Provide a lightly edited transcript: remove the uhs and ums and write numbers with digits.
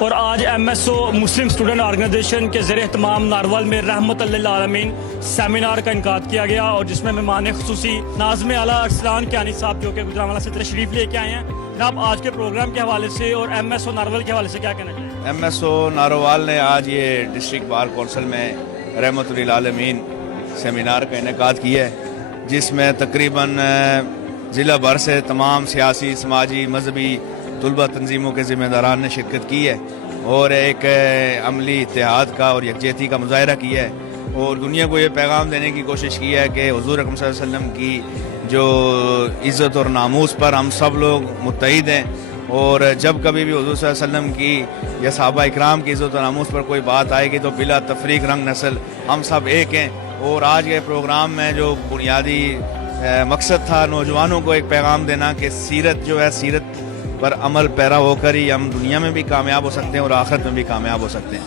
اور آج MSO مسلم student organization کے زیر اہتمام ناروال میں رحمت للعالمین سیمینار کا انعقاد کیا گیا، اور جس میں مہمان خصوصی ناظم اعلیٰ ارسلان کیانی صاحب جو کہ گجرانوالہ سے تشریف لے کے آئے ہیں۔ جناب آج کے پروگرام کے حوالے سے اور MSO ناروال کے حوالے سے کیا کہنا چاہیں؟ MSO ناروال نے آج یہ ڈسٹرکٹ بار کونسل میں رحمت للعالمین سیمینار کا انعقاد کیا ہے، جس میں تقریباً ضلع بھر سے تمام سیاسی، سماجی، مذہبی طلبہ تنظیموں کے ذمہ داران نے شرکت کی ہے اور ایک عملی اتحاد کا اور یکجہتی کا مظاہرہ کیا ہے، اور دنیا کو یہ پیغام دینے کی کوشش کی ہے کہ حضور اکرم صلی اللہ علیہ وسلم کی جو عزت اور ناموس پر ہم سب لوگ متحد ہیں، اور جب کبھی بھی حضور صلی اللہ علیہ وسلم کی یا صحابہ اکرام کی عزت و ناموس پر کوئی بات آئے گی تو بلا تفریق رنگ نسل ہم سب ایک ہیں۔ اور آج کے پروگرام میں جو بنیادی مقصد تھا نوجوانوں کو ایک پیغام دینا کہ سیرت جو ہے، سیرت پر عمل پیرا ہو کر ہی ہم دنیا میں بھی کامیاب ہو سکتے ہیں اور آخرت میں بھی کامیاب ہو سکتے ہیں۔